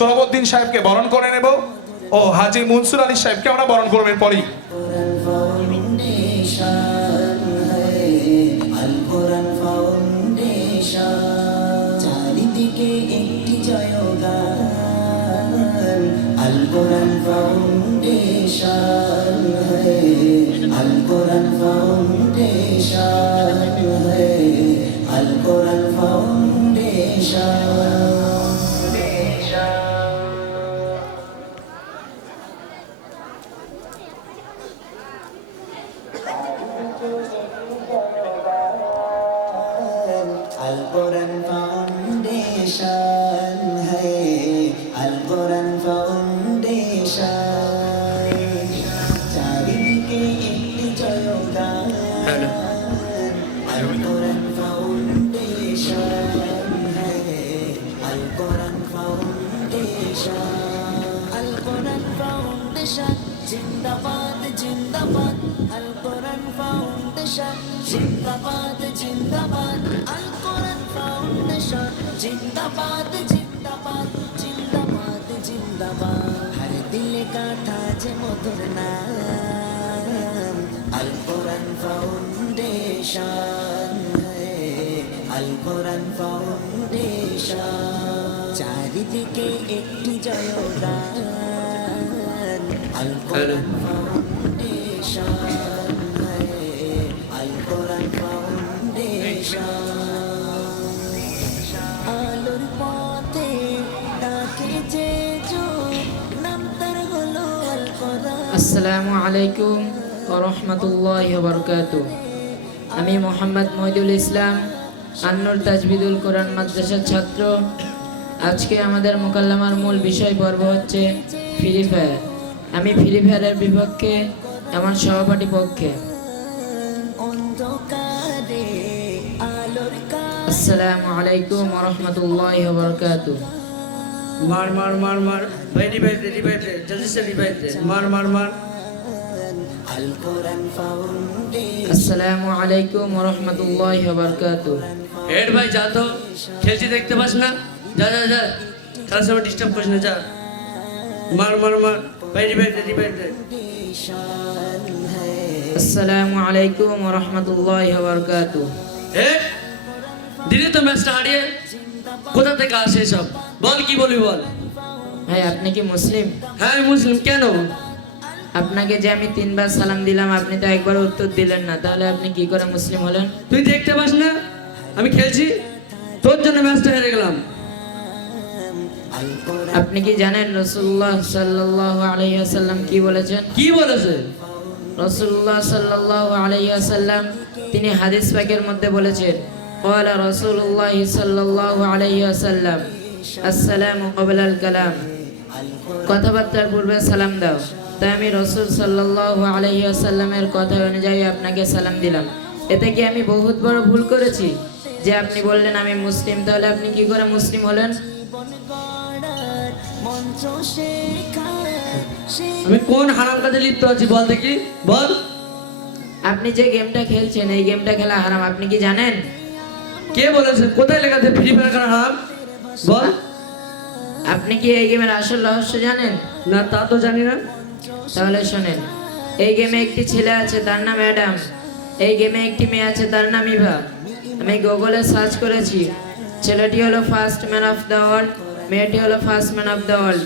সোহাবউদ্দিন সাহেবকে বরণ করে নেব ও হাজী মনসুর আলী সাহেবকে আমরা বরণ করব এরপরই। চারিদিকে একটি জয়গান, আল কোরআন ফাউন্ডেশন, আল কোরআন ফাউন্ডেশন, আল কোরআন ফাউন্ডেশন। अल कुरान फाउंडेशन है, अल कुरान फाउंडेशन, चारिदिके एकटी जयगान, अल कुरान फाउंडेशन है, अल कुरान फाउंडेशन, अल कुरान फाउंडेशन जिंदाबाद जिंदाबाद, अल कुरान फाउंडेशन जिंदाबाद जिंदाबाद, अल कुरान फाउंडेशन जिंदाबाद जिंदाबाद जिंदाबाद जिंदाबाद। हर दिल का ताज मधुर नाम अल कुरान फाउंडेशन है, अल कुरान फाउंडेशन, चारिदिके एकटी जयगान, अल कुरान फाउंडेशन है, अल कुरान फाउंडेशन। আলোর পথে ডাকে যে নাম তার হলো আল কোরআন। আসসালামু আলাইকুম ওয়া রাহমাতুল্লাহি ওয়া বারাকাতুহু। আমি মোহাম্মদ মহিদুল ইসলাম, আন্নুর তাজবিদুল কোরআন মাদ্রাসার ছাত্র। আজকে আমাদের মোকাল্লামার মূল বিষয় পর্ব হচ্ছে ফ্রি ফায়ার। আমি ফ্রি ফায়ারের বিপক্ষে, আমার সহপাঠী পক্ষে। অন্ধকারে আলোর আসসালামু আলাইকুম ওয়া রাহমাতুল্লাহি ওয়া বারাকাতুহু। मार मार मार मार भाई रिवाइव दे जल्दी से रिवाइव दे मार मार मार। আল কোরআন ফাউন্ডেশন। আসসালামু আলাইকুম ওয়া রাহমাতুল্লাহি ওয়া বারাকাতুহু। हेड भाई जा तो खेलती देखते पास ना, जा जा जा खेल सब डिस्टर्ब करिस ना, जा मार मार मार भाई रिवाइव दे। আসসালামু আলাইকুম ওয়া রাহমাতুল্লাহি ওয়া বারাকাতুহু। हेड দিনে তো ম্যাচটা হারিয়ে কোথা থেকে আসে সব, বল কি বলবি বল। ভাই আপনি কি মুসলিম? হ্যাঁ আমি মুসলিম। কেন? আপনাকে যে আমি 3 বার সালাম দিলাম, আপনি তো একবার উত্তর দিলেন না, তাহলে আপনি কি করে মুসলিম হলেন? তুই দেখতে পাস না আমি খেলছি, তোর জন্য ম্যাচটা হেরে গেলাম। আপনি কি জানেন রাসূলুল্লাহ সাল্লাল্লাহু আলাইহি ওয়াসাল্লাম কি বলেছেন? কি বলেছে? রাসূলুল্লাহ সাল্লাল্লাহু আলাইহি ওয়াসাল্লাম তিনি হাদিস পাকের মধ্যে বলেছেন, ক্বালা রাসূলুল্লাহ সাল্লাল্লাহু আলাইহি ওয়াসাল্লাম আসসালামু ক্বাবলাল কালাম, কথাবার্তার পূর্বে সালাম দাও। তাই আমি রাসূল সাল্লাল্লাহু আলাইহি ওয়াসাল্লামের কথা অনুযায়ী আপনাকে সালাম দিলাম। এতে কি আমি বহুত বড় ভুল করেছি যে আপনি বললেন আমি মুসলিম? তাহলে আপনি কি করে মুসলিম হলেন? আমি কোন হারাম কাজে লিপ্ত আছি বল দেখি, বল। আপনি যে গেমটা খেলছেন এই গেমটা খেলা হারাম, আপনি কি জানেন? কে বলেছে? কোথায় লেখা আছে ফ্রি ফায়ার খেলা হারাম? বল। আপনি কি এই গেমের আসল রহস্য জানেন? না তা তো জানি না। তাহলে শোনেন, এই গেমে একটি ছেলে আছে তার নাম অ্যাডাম, এই গেমে একটি মেয়ে আছে তার নাম ইভা। আমি গুগলে সার্চ করেছি, ছেলেটি হলো first man of the world, মেয়েটি হলো first man of the world,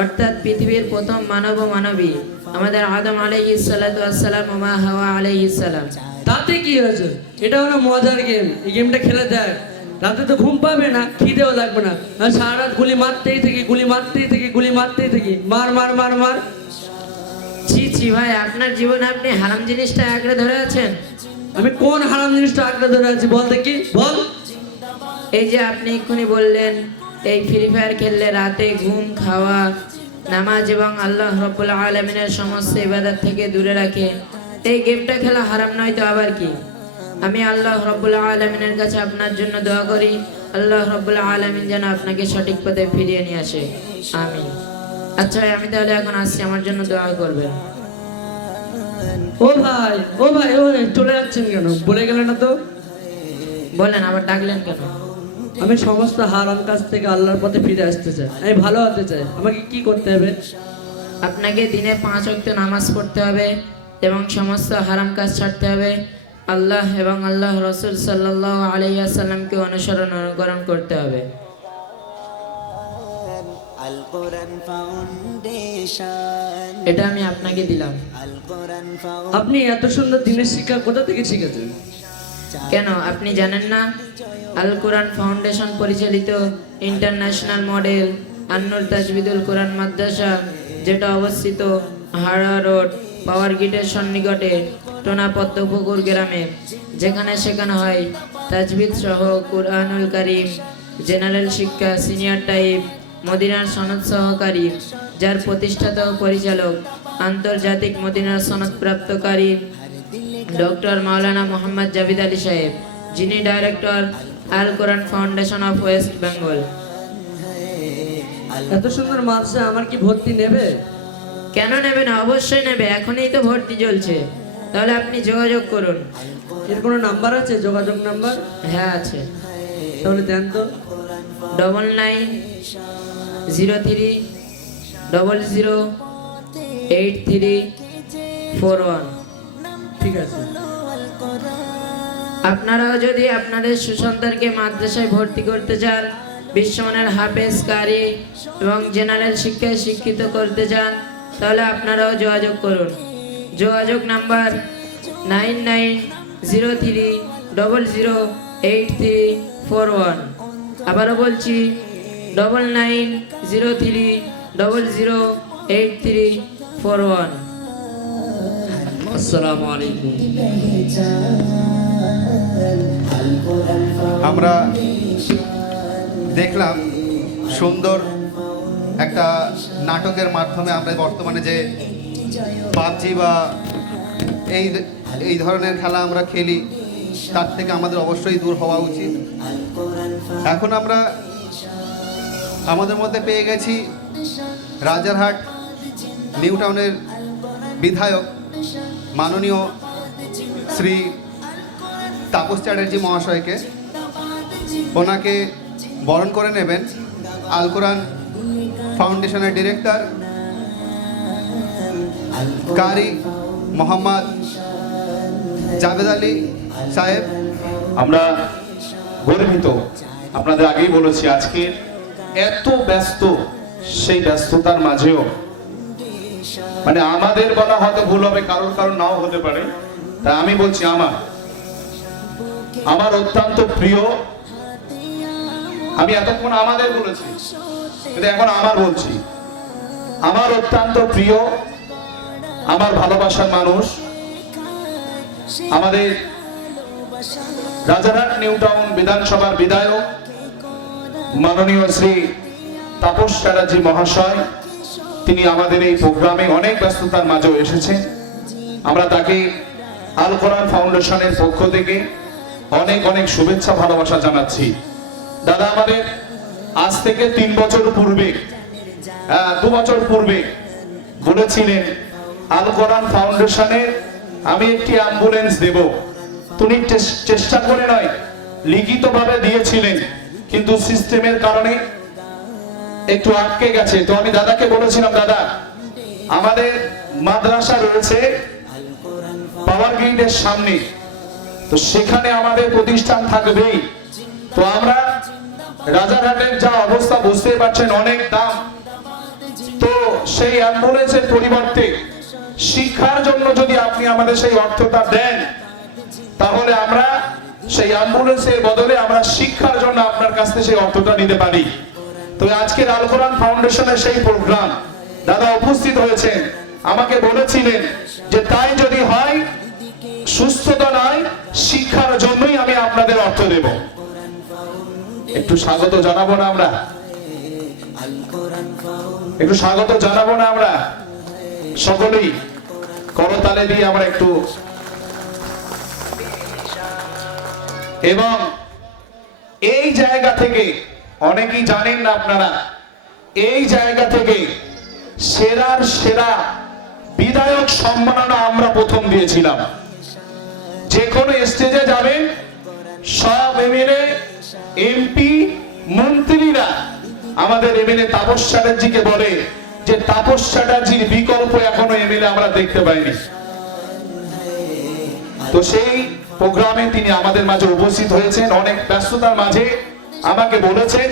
অর্থাৎ পৃথিবীর প্রথম মানব ও মানবী আমাদের আদম আলাইহিস সালাতু ওয়াস সালাম ও মা হাওয়া আলাইহিস সালাম। তাতে কি হয়েছে? এটা হলো মজার গেম, এই গেমটা খেলে দেখ, রাতে তো ঘুম পাবে না, খিদেও লাগবে না, আর সারা রাত গুলি মারতেই থাকি, গুলি মারতেই থাকি, গুলি মারতেই থাকি, মার মার মার মার। ছি ছি ভাই, আপনার জীবনে আপনি হারাম জিনিসটা আঁকড়ে ধরে আছেন। আমি কোন হারাম জিনিসটা আঁকড়ে ধরে আছি বল দেখি, বল। এই যে আপনি এক্ষুনি বললেন এই ফ্রি ফায়ার খেললে রাতে ঘুম, খাওয়া, নামাজ এবং আল্লাহ রাব্বুল আলামিনের সমস্ত ইবাদত থেকে দূরে রাখে, এই গেমটা খেলা হারাম নয় তো আবার কি? আমি আল্লাহ রাব্বুল আলামিনের কাছে আপনার জন্য দোয়া করি, আল্লাহ রাব্বুল আলামিন যেন আপনাকে সঠিক পথে ফিরিয়ে নিয়ে আসে, আমিন। আচ্ছা আমি তাহলে এখন আসছি, আমার জন্য দোয়া করবেন। ও ভাই ও ভাই ও ভাই, চলে যাচ্ছেন কেন? বলে গেলেন না তো? বলেন, আবার ডাকলেন কেন? আমি সমস্ত হারাম কাজ থেকে আল্লাহর পথে ফিরে আসতে চাই, আমি ভালো হতে চাই, আমাকে কি করতে হবে? আপনাকে দিনে 5 ওয়াক্ত নামাজ পড়তে হবে এবং সমস্ত হারাম কাজ ছাড়তে হবে। আল্লাহ এবং আল্লাহ রসুল সাল্লাল্লাহু আলাইহি ওয়াসাল্লামকে অনুসরণ করতে হবে। আল কোরআন ফাউন্ডেশন, এটা আমি আপনাকে দিলাম। আল কোরআন আপনি এত সুন্দর দিনের শিক্ষা কোথা থেকে শিখেছেন? কেন আপনি জানেন না? আল কোরআন ফাউন্ডেশন পরিচালিত ইন্টারন্যাশনাল মডেল আন্নুর তাজবিদুল কোরআন মাদ্রাসা, যেটা অবস্থিত হাওড়া রোড পাওয়ার গেটের সন্নিকটে টোনা পদ্মপুকুর গ্রামে, যেখানে শেখানো হয় তাজবিদ সহ কুরআনুল কারীম, জেনারেল শিক্ষা, সিনিয়র টাইপ, মদিনার সনদ সহকারী, যার প্রতিষ্ঠাতা ও পরিচালক আন্তর্জাতিক মদিনার সনদপ্রাপ্তকারী ডক্টর মাওলানা মোহাম্মদ জাবিদ আলী সাহেব, যিনি director Al Quran foundation of West Bengal. এত সুন্দর মাদ্রাসা আমার কি ভর্তি নেবে? কেন নেবে না? অবশ্যই নেবে, এখনই তো ভর্তি চলছে। তাহলে আপনি যোগাযোগ করুন। এর কোনো নাম্বার আছে, যোগাযোগ নাম্বার? হ্যাঁ আছে, তাহলে দেন তো। 9903008341। ঠিক আছে। আপনারাও যদি আপনাদের সুসন্তানকে মাদ্রাসায় ভর্তি করতে চান, বিশ্বমানের হাফেজ, কারি এবং জেনারেল শিক্ষায় শিক্ষিত করতে চান, তাহলে আপনারাও যোগাযোগ করুন। যোগাযোগ নাম্বার 9903008341। আবারও বলছি 9903008341। আসসালামু আলাইকুম। আমরা দেখলাম সুন্দর একটা নাটকের মাধ্যমে আমরা বর্তমানে যে পাবজি বা এই ধরনের খেলা আমরা খেলি, তার থেকে আমাদের অবশ্যই দূর হওয়া উচিত। এখন আমরা আমাদের মধ্যে পেয়ে গেছি রাজারহাট নিউ টাউনের বিধায়ক মাননীয় শ্রী তাপস চ্যাটার্জি মহাশয়কে। ওনাকে বরণ করে নেবেন আল কোরআন ফাউন্ডেশনের ডিরেক্টর কারি মোহাম্মদ জাভেদ আলী সাহেব। আমরা গর্বিত, আপনাদের আগেই বলেছি, আজকে এত ব্যস্ত, সেই ব্যস্ততার মাঝেও মানে আমাদের বলা হয়তো ভুল হবে, কারোর কারণ নাও হতে পারে, তাই আমি বলছি আমার অত্যন্ত প্রিয়, আমি এতক্ষণ আমাদের বলেছি কিন্তু এখন আমার বলছি, আমার অত্যন্ত প্রিয়, আমার ভালোবাসার মানুষ, আমাদের রাজারহাট নিউ টাউন বিধানসভার বিধায়ক মাননীয় শ্রী তাপস চ্যাটার্জি মহাশয়, তিনি আমাদের এই প্রোগ্রামে অনেক ব্যস্ততার মাঝেও এসেছেন। আমরা তাকে আল কোরআন ফাউন্ডেশনের পক্ষ থেকে অনেক অনেক শুভেচ্ছা ভালোবাসা জানাচ্ছি। দাদা আমাদের আজ থেকে 3 বছর পূর্বে 2 বছর পূর্বে বলেছিলেন আল কোরআন ফাউন্ডেশনে আমি একটি অ্যাম্বুলেন্স দেব। তিনি চেষ্টা করে নয়, লিখিতভাবে দিয়েছিলেন, কিন্তু সিস্টেমের কারণে একটু আটকে গেছে। তো আমি দাদাকে বলেছিলাম, দাদা আমাদের মাদ্রাসা রয়েছে পাওয়ার গ্রিডের সামনে, তো সেখানে আমাদের প্রতিষ্ঠান থাকবেই। তো আমরা রাজারহাটের যা অবস্থা বুঝতেই পারছেন, অনেক দাম, তো সেই অ্যাম্বুলেন্সের পরিবর্তে শিক্ষার জন্য যদি আপনি আমাদের সেই অর্থটা দেন, তাহলে আমরা সেই অ্যাম্বুলেন্সের বদলে আমরা শিক্ষার জন্য আপনার কাছ থেকে সেই অর্থটা নিতে পারি। তো আজকের আল কোরআন ফাউন্ডেশনের সেই প্রোগ্রাম দাদা উপস্থিত হয়েছেন, আমাকে বলেছিলেন যে তাই যদি হয়, সুস্থতা নয়, শিক্ষার জন্যই আমি আপনাদের অর্থ দেব। একটু স্বাগত জানাবো না আমরা? একটু স্বাগত জানাবো না আমরা সকলেই? করতালে দিয়ে আমরা একটু। এবং এই জায়গা থেকে অনেকেই জানেন না আপনারা, এই জায়গা থেকে সেরার সেরা বিধায়ক সম্মাননা আমরা প্রথম দিয়েছিলাম। যে কোনো স্টেজে যাবেন, সব এমএলএ এমপি মন্ত্রীরা আমাদের এমএলএ তাপস চ্যাটার্জিকে বলে যে তাপস চ্যাটার্জির বিকল্প এখনো এমএলএ আমরা দেখতে পাইনি। তো সেই প্রোগ্রামে তিনি আমাদের মাঝে উপস্থিত হয়েছেন। অনেক ব্যস্ততার মাঝে আমাকে বলেছেন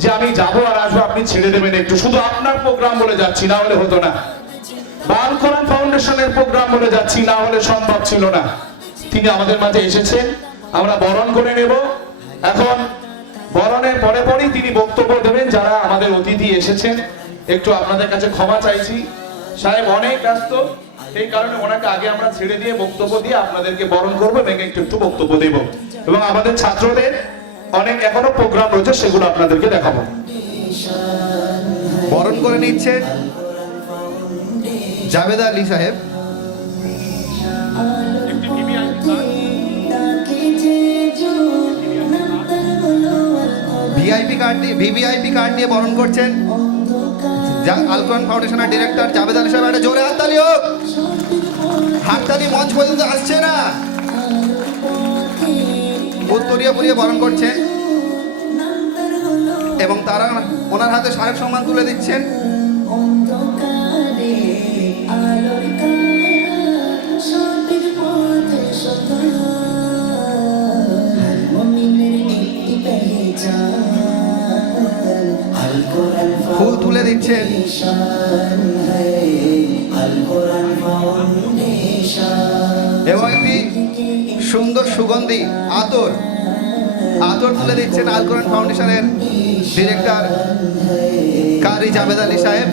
যে আমি যাবো আর আসবো, আপনি ছেড়ে দেবেন একটু, শুধু আপনার প্রোগ্রাম বলে যাচ্ছি, না হলে হতো না। আল কোরআন ফাউন্ডেশনের প্রোগ্রাম বলে যাচ্ছি, না হলে সম্ভব ছিল না। তিনি আমাদের মাঝে এসেছেন, আমরা বরণ করে নেব। এখন বরণের পরে পরেই তিনি বক্তব্য দেবেন। যারা আমাদের অতিথি এসেছেন একটু আপনাদের কাছে ক্ষমা চাইছি, সাহেব অনেক ব্যস্ত, এই কারণে ওনাকে আগে আমরা ছেড়ে দিয়ে বক্তব্য দিয়ে আপনাদেরকে বরণ করবো এবং একটু বক্তব্য দেব, এবং আমাদের ছাত্রদের অনেক এখনো প্রোগ্রাম রয়েছে, সেগুলো আপনাদেরকে দেখাবো। বরণ করে নিচ্ছে জাভেদ আলী সাহেব। ভিভিআইপি কার্ড নিয়ে বরণ করছেন আল কোরআন ফাউন্ডেশনের ডিরেক্টর জাভেদ আলী সাহেব। একটা জোরে হাততালি হোক। হাততালি মঞ্চ পর্যন্ত আসছে না। উত্তরীয় পরিয়ে বরণ করছেন এবং তারা ওনার হাতে স্মারক সম্মান তুলে দিচ্ছেন। ফুল তুলে দিচ্ছেন। এবং একটি সুন্দর সুগন্ধি আতর তুলে দিচ্ছেন আল কোরআন ফাউন্ডেশনের ডিরেক্টর কারি জাভেদ আলী সাহেব।